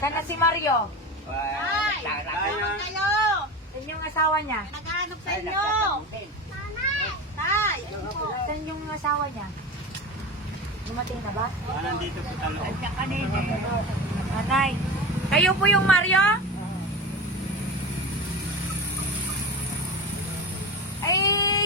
Sana si Mario. Ay, nagtatanong kayo. Saan yung asawa niya? Naghahanap sa inyo. Tay, ano po? Saan yung asawa niya? Dumating na ba? Nandito po talo. At siya kanina. Anay. Kayo po yung Mario? Ay,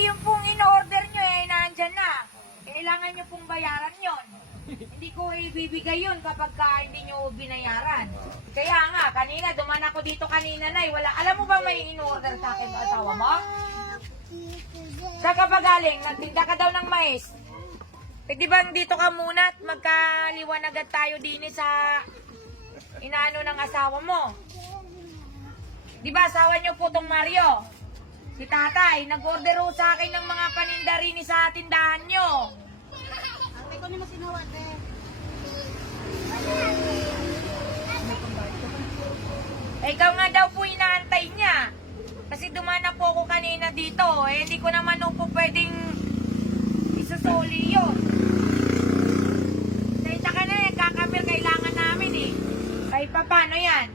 yung pong in-order nyo nandyan na. Kailangan nyo pong bayaran yon. Hindi ko ibibigay yun kapag hindi nyo binayaran. Kaya nga, kanina, duman ako dito kanina na wala. Alam mo ba may in-order sa akin asawa mo? Saan ka ba galing? Nagtinda ka daw ng mais. Pwede bang dito ka muna at magkaliwanagan tayo din sa inaano ng asawa mo? Di ba asawa nyo po tong Mario? Si tatay, nag-order ho sa akin ng mga paninda rin sa tindahan nyo. Ate ko ni masinawat eh. Ikaw nga daw po inaantay niya. Kasi dumana po ako kanina dito. Hindi ko naman po pwedeng isusuli yun. Dahil ka na kakamil kailangan namin Kahit pa paano yan.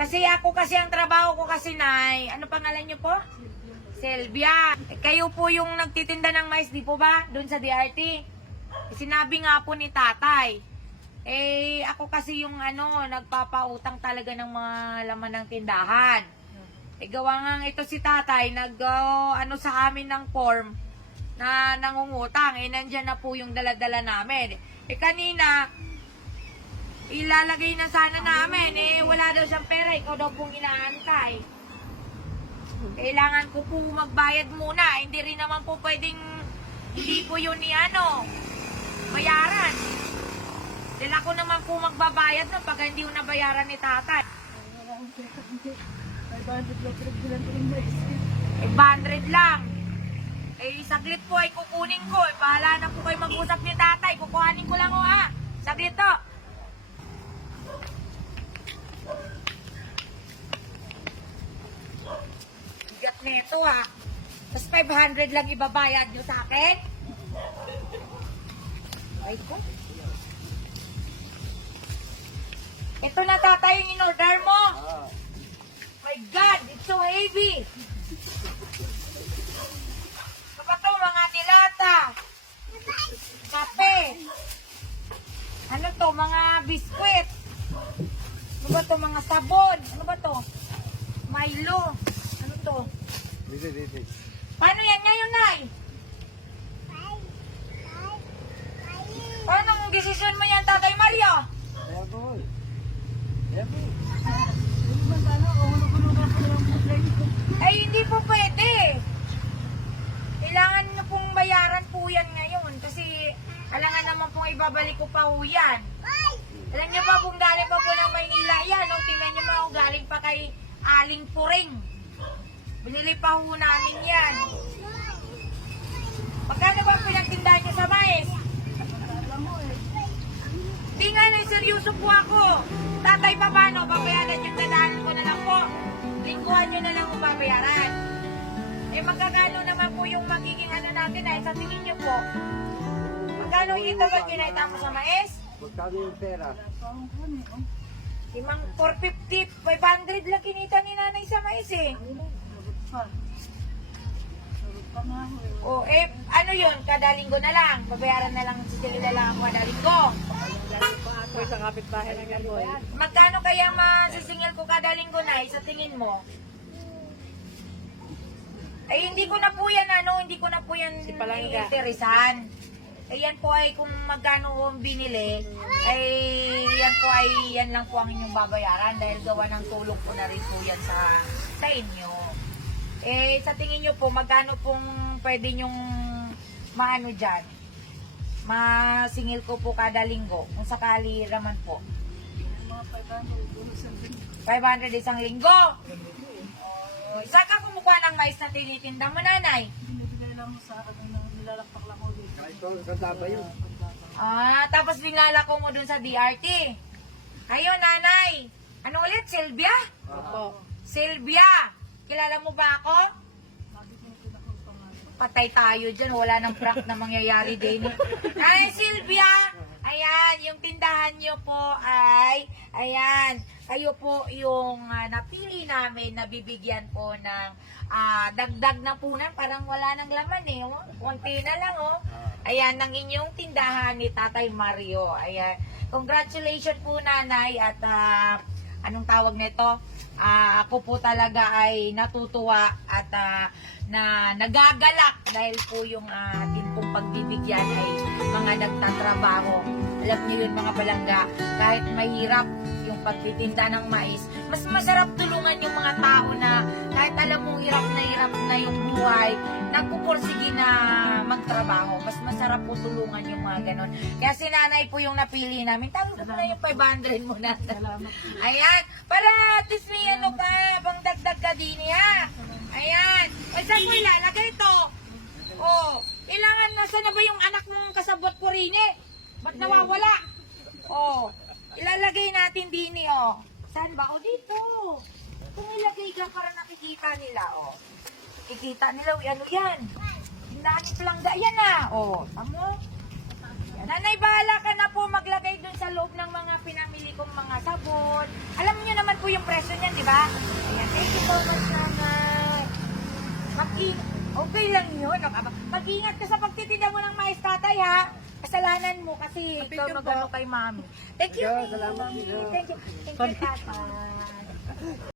Kasi ang trabaho ko kasi ano pangalan niyo po? Selvia. Kayo po yung nagtitinda ng mais, di po ba? Doon sa DRT. Sinabi nga po ni tatay. Ako kasi yung nagpapautang talaga ng mga laman ng tindahan. Gawa nga ito si tatay, sa amin ng form na nangungutang. Nandyan na po yung daladala namin. Kanina, ilalagay na sana namin. Wala daw siyang pera. Ikaw daw pong inaantay. Kailangan ko po magbayad muna. Hindi rin naman po pwedeng hindi po yun bayaran. Dahil ako naman po magbabayad pag hindi ko nabayaran ni tatay. 500 lang. Saglit po ay kukunin ko. Bahala na po kayo mag-usap ni tatay. Kukuhanin ko lang Saglit to. Bigat nito Tapos 500 lang ibabayad nyo sa akin. Ay ko. Ito na tatay yung in-order mo. My God, it's so heavy. Ano ba to, mga dilata? Kape. Ano to, mga biskwit. Ano ba to, mga sabon? Ano ba to? Milo. Ano to? Dito. Paano yan ngayon, Nay? Paano ang desisyon mo yan, Tatay Mario? Ay, hindi po pwede. Kailangan nyo pong bayaran po yan ngayon. Kasi, alangan naman pong ibabalik ko pa po yan. Alam nyo ba kung galing pa po ng Maynila yan? Tingnan nyo mga galing pa kay Aling Puring. Binili pa po namin yan. Magkano ba pinagtindahan nyo sa mais? Di nga na, seryoso po ako. Tatay, pa paano? Babayaran yung dadahan ko na lang po. Lingguhan nyo na lang kung babayaran. Magkakano naman po yung magiging natin sa tingin nyo po? Magkano ito ba kinaita mo sa mais? Magkano yung pera? Imang 450, 500 lang kinita ni nanay sa mais ano yun? Kada linggo na lang. Babayaran na lang si Jelila lang ako kada linggo. Sa kapitbahay ng Gaboy. Magkano kaya masisingil ko kada linggo na sa tingin mo? Hindi ko na po yan hindi ko na po yan interesan. Yan po ay kung magkano ang binili, yan lang po ang inyong babayaran dahil gawa ng tulong po na rin po yan sa inyo. Sa tingin nyo po, magkano pong pwede nyong dyan? Masingil ko po kada linggo, kung sakali naman po. 500 isang linggo? Saan ka kumukuha ng mais na tinitinda mo, nanay? Binibigay lang sa akin ng nilalakpak lang ko dito. Ito, kasama yun. Tapos binala ko mo dun sa DRT. Kayo, nanay. Ano ulit? Silvia? Opo. Silvia! Kilala mo ba ako? Patay tayo dyan. Wala nang prank na mangyayari din. Ay, Silvia! Ayan, yung tindahan nyo po ay, ayan, kayo po yung napili namin na bibigyan po ng dagdag na punan. Parang wala nang laman eh. Oh. Konti na lang oh. Ayan, ng inyong tindahan ni Tatay Mario. Ayan, congratulations po nanay at anong tawag nito? Ako po talaga ay natutuwa at na nagagalak dahil po yung atin pong pagbibigyan ay mga nagtatrabaho. Alam niyo yun mga palangga, kahit mahirap yung pagtitinda ng mais, mas masarap tulungan yung mga tao na kahit alam mong hirap na yung buhay, nagpupursige na magtrabaho. Mas masarap po tulungan yung mga ganon. Kaya si nanay po yung napili namin. Tawag ko na yung 500 mo na. Ayan, para at least may ano ka, bang dagdag ka din ha. Ayan, ay saan mo ilalagay ito? Oh, kailangan nasa na ba yung anak mong kasabot ko rin eh? Ba't nawawala? Oh, ilalagay natin din eh, oh. Saan ba? Oh, dito. Kung ilagay ka para nakikita nila, oh. Kikita nila, ano yan? Tindahan ni Palangga, yan ah. Oh, tamo? Yan. Nanay, bahala ka na po maglagay dun sa loob ng mga pinamili kong mga sabon. Alam niyo naman po yung presyo niyan, di ba? Ayan, thank you so much, nanay. Okay lang yun. Mag-ingat ka sa pagtitinda mo ng mais, tatay, ha? Kasalanan mo kasi ikaw nag-ano kay mami. Thank you. Salamat. Thank you. Thank you, tatay.